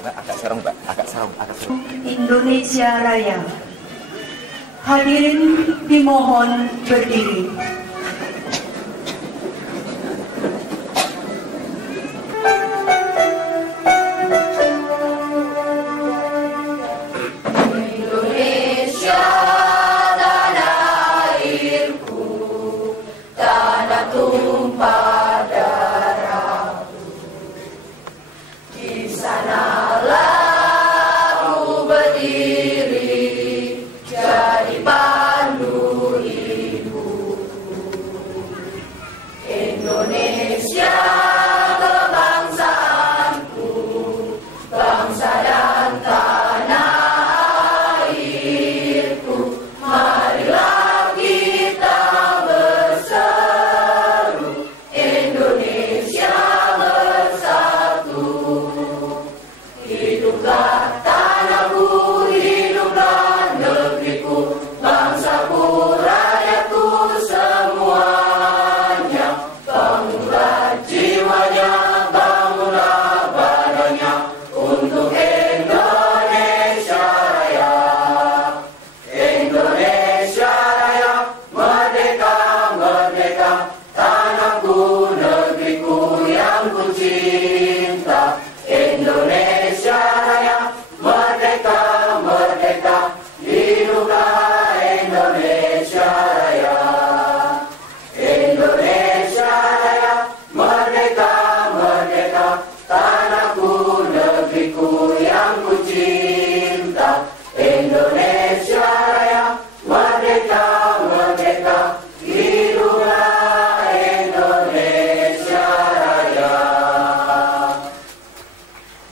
Agak serong, Mbak. Agak serong. Indonesia Raya. Hadirin dimohon berdiri.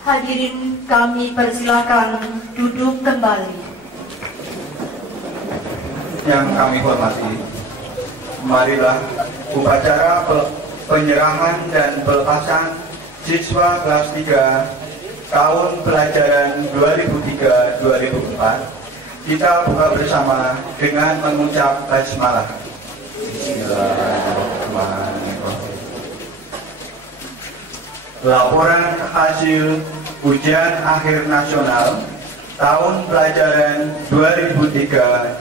Hadirin kami persilakan duduk kembali. Yang kami hormati, marilah upacara penyerahan dan pelepasan siswa kelas 3 tahun pelajaran 2003-2004 kita buka bersama dengan mengucap basmalah. Bismillahirrahmanirrahim. Laporan hasil ujian akhir nasional tahun pelajaran 2003-2004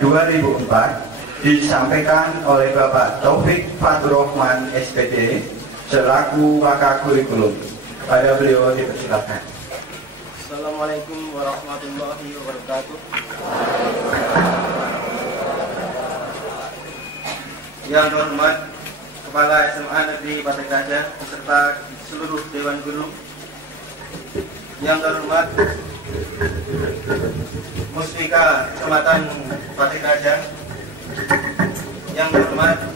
disampaikan oleh Bapak Taufik Faturrahman SPD selaku Wakil Kurikulum. Pada beliau dipersilakan. Assalamualaikum warahmatullahi wabarakatuh. Yang terhormat Kepala SMA Negeri Patek Raja beserta seluruh Dewan Guru. Yang terhormat Musbika Kecamatan Patek Raja. Yang terhormat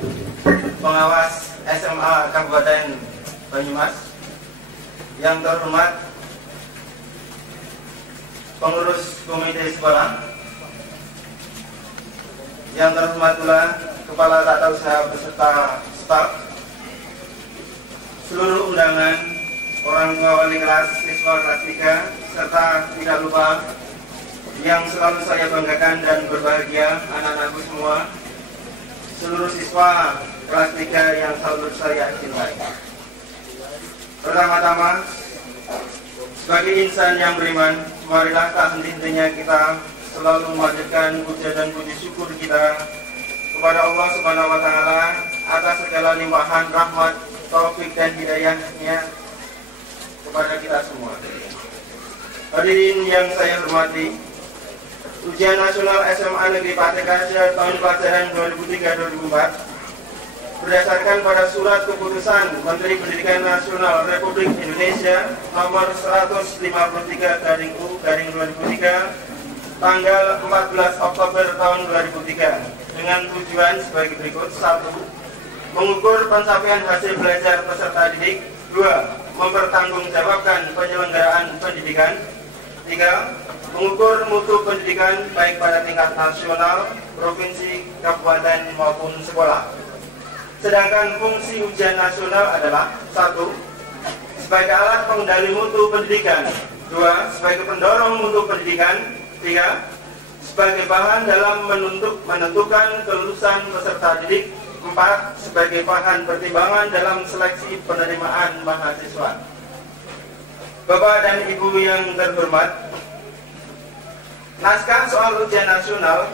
Pengawas SMA Kabupaten Banyumas. Yang terhormat Pengurus Komite Sekolah. Yang terhormat pula Kepala Tata Usaha beserta staf, seluruh undangan, orang tua wali kelas, siswa kelas 3, serta tidak lupa yang selalu saya banggakan dan berbahagia, anak-anakku semua, seluruh siswa kelas 3 yang selalu saya cintai. Pertama-tama, sebagai insan yang beriman, marilah tak henti-hentinya kita selalu memanjatkan puja dan puji syukur kita kepada Allah Subhanahu wa Ta'ala atas segala limpahan rahmat, taufik dan hidayahnya kepada kita semua. Hadirin yang saya hormati, ujian nasional SMA Negeri Patek Raja tahun pelajaran 2003-2004 berdasarkan pada surat keputusan Menteri Pendidikan Nasional Republik Indonesia nomor 153/U/2003 tanggal 14 Oktober tahun 2003 dengan tujuan sebagai berikut: 1. Mengukur pencapaian hasil belajar peserta didik. 2. Mempertanggungjawabkan penyelenggaraan pendidikan. 3. Mengukur mutu pendidikan baik pada tingkat nasional, provinsi, kabupaten maupun sekolah. Sedangkan fungsi ujian nasional adalah: 1. Sebagai alat pengendali mutu pendidikan. 2. Sebagai pendorong mutu pendidikan. 3. Sebagai bahan dalam menentukan kelulusan peserta didik. 4. Sebagai bahan pertimbangan dalam seleksi penerimaan mahasiswa. Bapak dan Ibu yang terhormat, naskah soal ujian nasional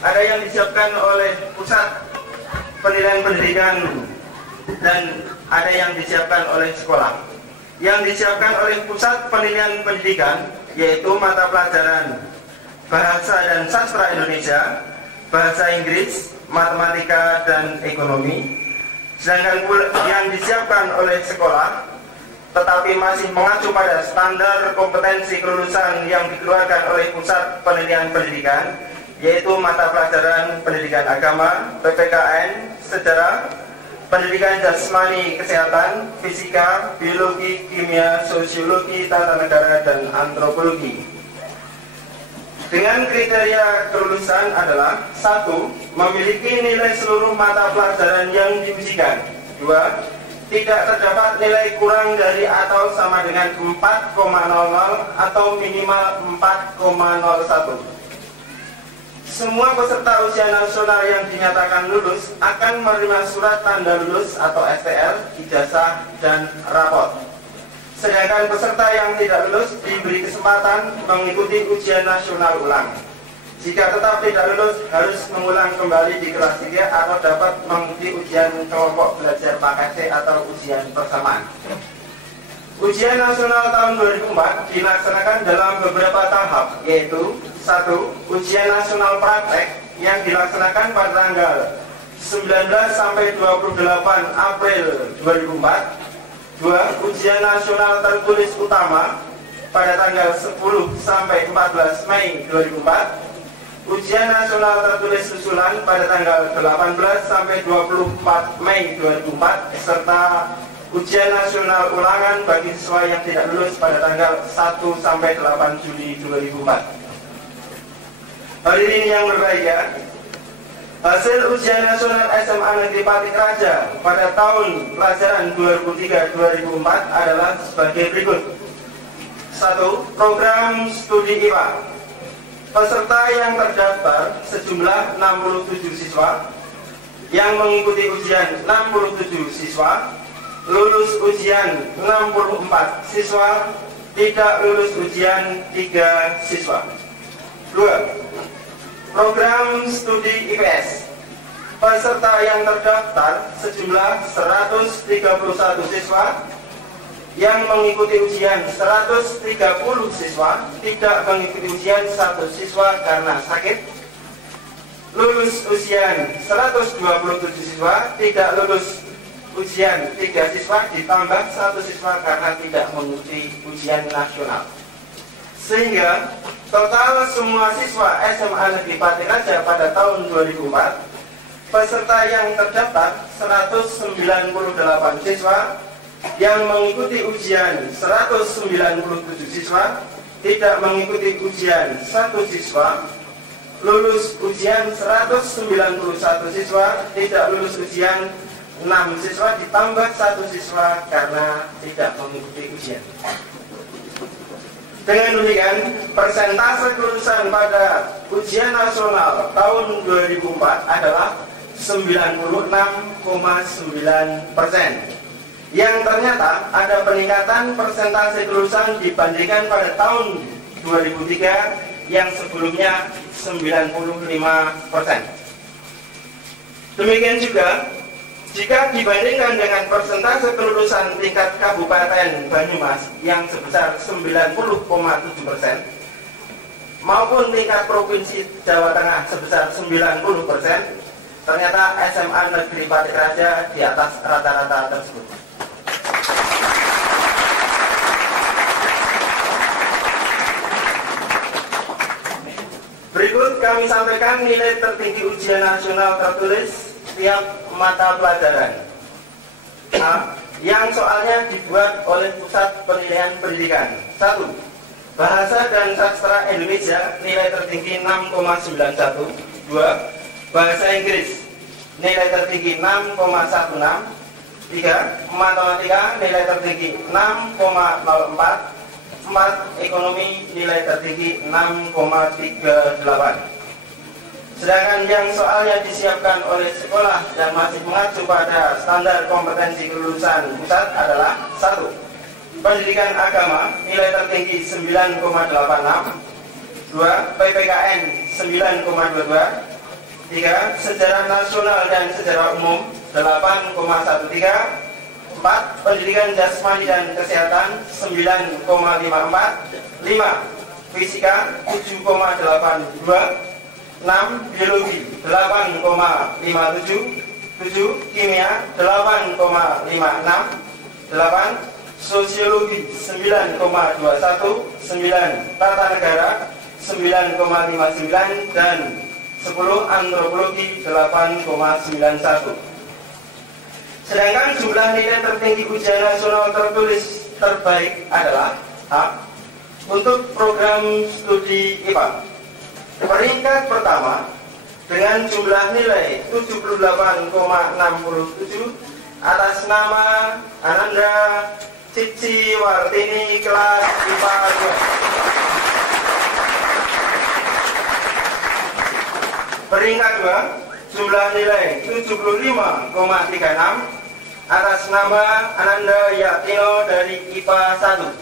ada yang disiapkan oleh Pusat Penilaian Pendidikan dan ada yang disiapkan oleh sekolah. Yang disiapkan oleh Pusat Penilaian Pendidikan yaitu mata pelajaran Bahasa dan Sastra Indonesia, Bahasa Inggris, Matematika, dan Ekonomi. Sedangkan yang disiapkan oleh sekolah tetapi masih mengacu pada standar kompetensi kelulusan yang dikeluarkan oleh Pusat Penilaian Pendidikan, yaitu mata pelajaran Pendidikan Agama, PPKN, Sejarah, Pendidikan Jasmani Kesehatan, Fisika, Biologi, Kimia, Sosiologi, Tata Negara, dan Antropologi. Dengan kriteria kelulusan adalah 1. Memiliki nilai seluruh mata pelajaran yang diujikan. 2. Tidak terdapat nilai kurang dari atau sama dengan 4,00 atau minimal 4,01. Semua peserta ujian nasional yang dinyatakan lulus akan menerima surat tanda lulus atau STR, ijazah, dan rapor. Sedangkan peserta yang tidak lulus diberi kesempatan mengikuti ujian nasional ulang. Jika tetap tidak lulus, harus mengulang kembali di kelas 3 atau dapat mengikuti ujian kelompok belajar paket C atau ujian persamaan. Ujian nasional tahun 2004 dilaksanakan dalam beberapa tahap, yaitu 1. Ujian nasional praktek yang dilaksanakan pada tanggal 19 sampai 28 April 2004. 2. Ujian nasional tertulis utama pada tanggal 10 sampai 14 Mei 2004. Ujian nasional tertulis susulan pada tanggal 18 sampai 24 Mei 2004 serta ujian nasional ulangan bagi siswa yang tidak lulus pada tanggal 1 sampai 8 Juli 2004. Hadirin yang berbahagia, hasil ujian nasional SMA Negeri Patik Raja pada tahun pelajaran 2003-2004 adalah sebagai berikut. 1. Program studi IPA. Peserta yang terdaftar sejumlah 67 siswa, yang mengikuti ujian 67 siswa, lulus ujian 64 siswa, tidak lulus ujian 3 siswa. 2. Program studi IPS. Peserta yang terdaftar sejumlah 131 siswa, yang mengikuti ujian 130 siswa, tidak mengikuti ujian 1 siswa karena sakit, lulus ujian 127 siswa, tidak lulus ujian 3 siswa, ditambah 1 siswa karena tidak mengikuti ujian nasional. Sehingga total semua siswa SMA Negeri Patik Raja pada tahun 2004, peserta yang terdaftar 198 siswa, yang mengikuti ujian 197 siswa, tidak mengikuti ujian 1 siswa, lulus ujian 191 siswa, tidak lulus ujian 6 siswa, ditambah 1 siswa karena tidak mengikuti ujian. Dengan demikian, persentase kelulusan pada ujian nasional tahun 2004 adalah 96,9%. Yang ternyata ada peningkatan persentase kelulusan dibandingkan pada tahun 2003 yang sebelumnya 95%. Demikian juga jika dibandingkan dengan persentase kelulusan tingkat Kabupaten Banyumas yang sebesar 90,7% maupun tingkat Provinsi Jawa Tengah sebesar 90%, ternyata SMA Negeri Patik Raja di atas rata-rata tersebut. Berikut kami sampaikan nilai tertinggi ujian nasional tertulis setiap mata pelajaran. Yang soalnya dibuat oleh Pusat Penilaian Pendidikan. 1. Bahasa dan Sastra Indonesia nilai tertinggi 6,91. 2. Bahasa Inggris nilai tertinggi 6,16. 3. Matematika nilai tertinggi 6,04. 4. Ekonomi nilai tertinggi 6,38. Sedangkan yang soalnya disiapkan oleh sekolah dan masih mengacu pada standar kompetensi kelulusan pusat adalah 1. Pendidikan Agama nilai tertinggi 9,86. 2. PPKN 9,22. 3. Sejarah Nasional dan Sejarah Umum 8,13. 4. Pendidikan Jasmani dan Kesehatan 9,54. 5. Fisika 7,82. 6. Biologi 8,57. 7. Kimia 8,56. 8. Sosiologi 9,21. 9. Tata Negara 9,59 dan 10. Antropologi 8,91. Sedangkan jumlah nilai tertinggi ujian nasional tertulis terbaik adalah A. Untuk program studi IPA. Peringkat pertama dengan jumlah nilai 78,67 atas nama Ananda Cici Wartini kelas IPA 2. Peringkat 2 jumlah nilai 75,36 atas nama Ananda Yatino dari IPA 1.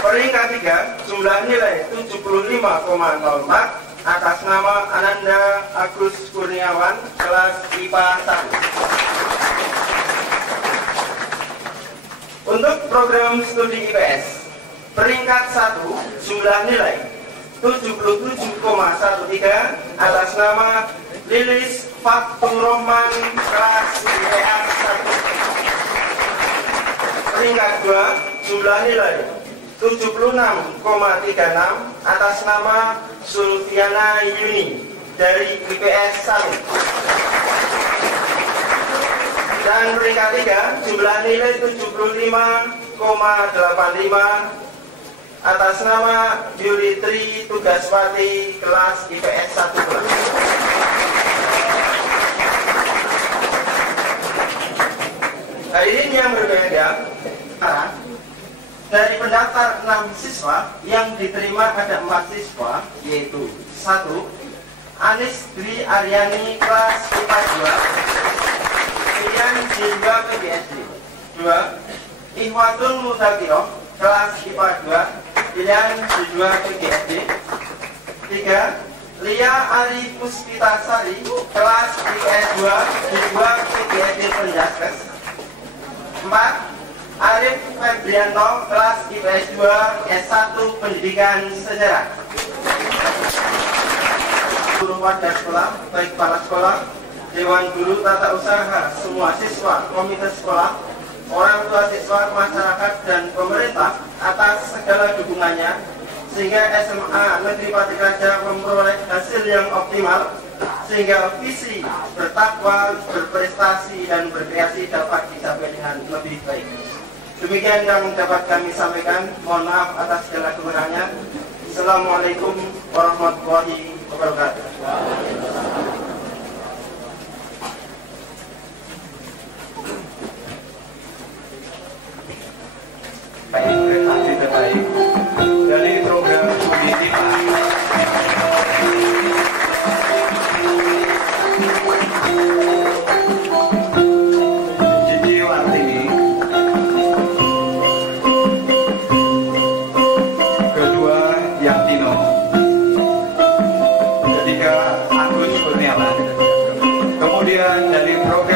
Peringkat 3 jumlah nilai 75,04 atas nama Ananda Agus Kurniawan kelas IPA 1. Untuk program studi IPS, peringkat 1 jumlah nilai 77,13 atas nama Lilis Fatur Rohman kelas IPA 1. Peringkat 2 jumlah nilai 76,36 atas nama Sulfiana Yuni dari IPS 1. Dan peringkat 3 jumlah nilai 75,85 atas nama Yulitri Tugaswati kelas IPS 1 kelas. Hadirin yang berbahagia, dari pendaftar 6 siswa yang diterima ada 4 siswa, yaitu 1. Anis Dwi Aryani kelas IPA 2 pilihan J2 PGSD. 2. Ihwatun Mutakiroh kelas IPA 2 pilihan J2 PGSD. 3. Lia Ari Puspitasari kelas IPS 2 J2 PGSD Penjaskes. 4. Arif Febrianto kelas IPS 2 S1 Pendidikan Sejarah. Guru warga sekolah, baik kepala sekolah, dewan guru, tata usaha, semua siswa, komite sekolah, orang tua siswa, masyarakat, dan pemerintah atas segala dukungannya sehingga SMA Negeri Pati Raja memperoleh hasil yang optimal sehingga visi bertakwa, berprestasi, dan berkreasi dapat dicapai dengan lebih baik. Demikian yang dapat kami sampaikan. Mohon maaf atas segala kekurangannya. Assalamualaikum warahmatullahi wabarakatuh. Baik, prestasi terbaik dari program studi IPA. Cici Wartini. Kedua, Yatino. Ketiga, Agus Kurniawan. Kemudian dari program